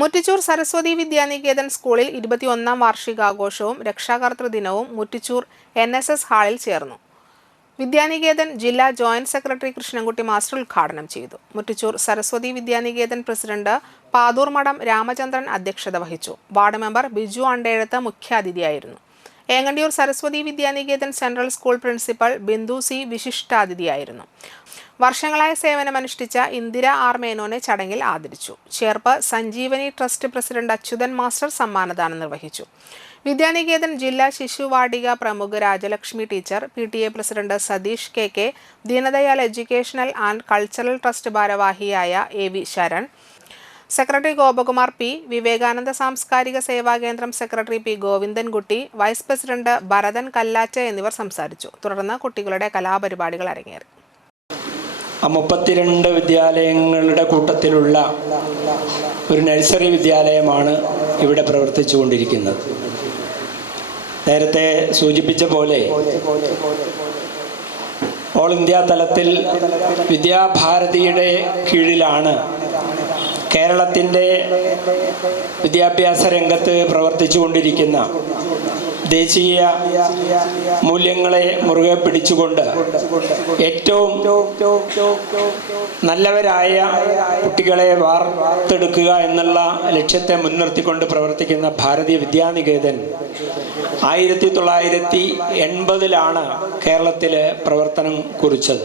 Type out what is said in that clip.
മുറ്റിച്ചൂർ സരസ്വതി വിദ്യാനികേതൻ സ്കൂളിൽ 21ാം വാർഷികാഘോഷവും രക്ഷാകർതൃ ദിനവും മുറ്റിച്ചൂർ NSS ഹാളിൽ ചേർന്നു. വിദ്യാനികേതൻ ജില്ലാ ജോയിന്റ് സെക്രട്ടറി കൃഷ്ണൻകുട്ടി മാസ്റ്റർ ഉദ്ഘാടനം ചെയ്തു. മുറ്റിച്ചൂർ സരസ്വതി വിദ്യാനികേതൻ പ്രസിഡന്റ് പാതൂർ മഠം രാമചന്ദ്രൻ അധ്യക്ഷത വഹിച്ചു. വാർഡ് മെമ്പർ ബിജു അണ്ടേഴത്ത് മുഖ്യാതിഥിയായിരുന്നു. Engandiyur Saraswathi Vidyaniketan central school principal Bindu C വിശിഷ്ടാതിഥിയായിരുന്നു. വർഷങ്ങളായ സേവനമനുഷ്ഠിച്ച ഇന്ദിര ആർ മേനോനെ ചടങ്ങിൽ ആദരിച്ചു. Cherpu Sanjeevani trust president Achuthan master സമ്മാനദാനം നിർവഹിച്ചു. വിദ്യാനികേതൻ ജില്ലാ ശിശുവാടിക പ്രമുഖ Rajalakshmi teacher, PTA president Satheesh KK, Deendayal educational and cultural trust ഭാരവാഹിയായ AV Sharan, secretary Gopakumar P, Vivekananda സാംസ്കാരിക സേവാകേന്ദ്രം secretary P Govindankutty, vice president Bharathan Kallatt എന്നിവർ സംസാരിച്ചു. തുടർന്ന് കുട്ടികളുടെ കലാപരിപാടികൾ അരങ്ങേറി. 32 വിദ്യാലയങ്ങളുടെ കൂട്ടത്തിലുള്ള ഒരു നഴ്സറി വിദ്യാലയമാണ് ഇവിടെ പ്രവർത്തിച്ചുകൊണ്ടിരിക്കുന്നത്. നേരത്തെ സൂചിപ്പിച്ച പോലെ ഓൾ ഇന്ത്യ തലത്തിൽ വിദ്യാഭാരതിയുടെ കീഴിലാണ് കേരളത്തിൻ്റെ വിദ്യാഭ്യാസ രംഗത്ത് പ്രവർത്തിച്ചുകൊണ്ടിരിക്കുന്ന ദേശീയ മൂല്യങ്ങളെ മുറുകെ പിടിച്ചുകൊണ്ട് ഏറ്റവും നല്ലവരായ കുട്ടികളെ വാർത്തെടുക്കുക എന്നുള്ള ലക്ഷ്യത്തെ മുൻനിർത്തിക്കൊണ്ട് പ്രവർത്തിക്കുന്ന ഭാരതീയ വിദ്യാനികേതൻ 1980-ലാണ് കേരളത്തിൽ പ്രവർത്തനം കുറിച്ചത്.